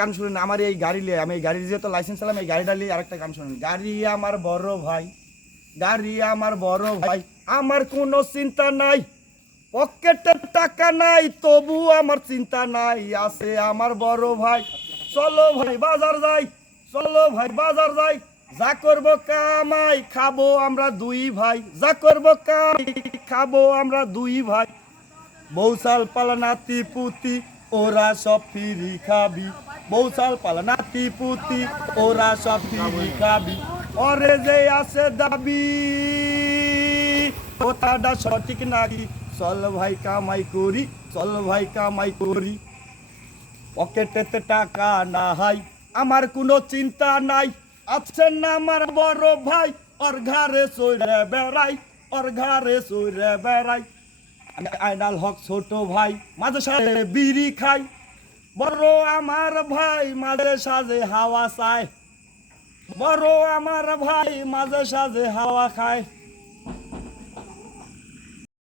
গান শুনেন আমার এই গাড়ি নিয়ে, আমি এই গাড়ির যেহেতু লাইসেন্স চালাম, এই গাড়িটা নিয়ে আরেকটা গান শুনেন। গাড়ি আমার বড় ভাই, গাড়ি আমার বড় ভাই, আমার কোনো চিন্তা নাই, পকেটের টাকা নাই তবু আমার চিন্তা নাই, আছে আমার বড় ভাই। চলো ভাই বাজার যাই, চলো ভাই বাজার যাই, যা করবো কামাই খাবো আমরা দুই ভাই, যা করবো কামাই খাবো আমরা দুই ভাই। বৌসাল পালা নাতি পুতি ওরা সব ফিরি খাবি, বৌসাল পালা নাতি পুতি ওরা সব ফিরি খাবি, ওরে যে আছে দাবি কথাটা সঠিক নাকি, চল ভাই কামাই করি, চল ভাই কামাই করি। পকেটেতে টাকা না হাই আমার কোনো চিন্তা নাই, আছেন না আমার বড় ভাই, ওর ঘরে সইরে বেড়াই, ওর ঘরে সইরে বেড়াই। আমি আইনাল হক ছোট ভাই, মাঝে সাথে বিড়ি খাই, বড় আমার ভাই মাঝে সাজে হাওয়া চায়, বড় আমার ভাই মাঝে সাজে হাওয়া খায়।